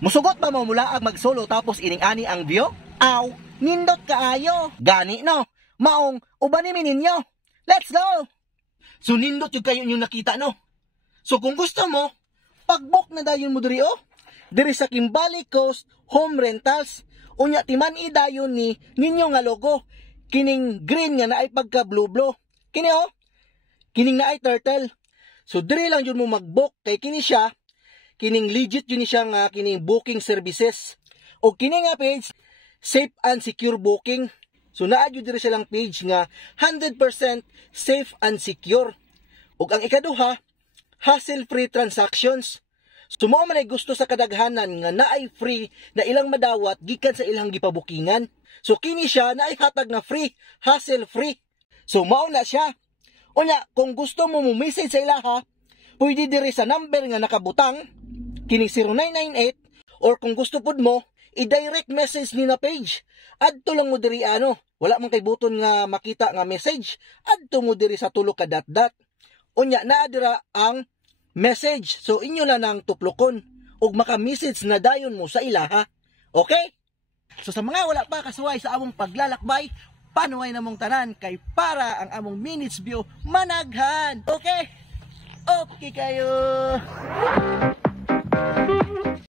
Musugot pa mo mula ang magsolo tapos ining-ani ang view? Aw, nindot kaayo. Gani no, maong ubanimin ninyo. Let's go! So nindot yung kayo yung nakita no. So kung gusto mo, pag-book na dayon mo diri oh. Diri sa Kimbali Coast Home Rentals. Unya timan-i dayon ni ninyo nga logo. Kining green nga naay pagka blue. Kini oh. Kining naay turtle. So diri lang yun mo mag-book kay kini siya. Kining legit yun siya nga kining booking services. O kini nga page, safe and secure booking. So naa jud diri silang page nga 100% safe and secure. Ug ang ikaduha, hassle-free transactions. So mao man ay gusto sa kadaghanan nga naay free na ilang madawat gikan sa ilang gipabukingan. So kini siya naay hatag nga free, hassle-free. So mao na siya. Unya, kung gusto mo message sa ilaha, pwede diri sa number nga nakabutang, kining 0998, or kung gusto pud mo, i-direct message ni na page. Adto lang mo diri ano, wala man kay buton nga makita nga message, adto mo diri sa tulo ka dot. Unya, naa dira ang message. So inyo na nang tuplokon, ug maka-message na dayon mo sa ilaha. Okay? So sa mga wala pa kasuway sa among paglalakbay, panuway namong tanan kay para ang among minutes view managhan. Okay? Okay kayo.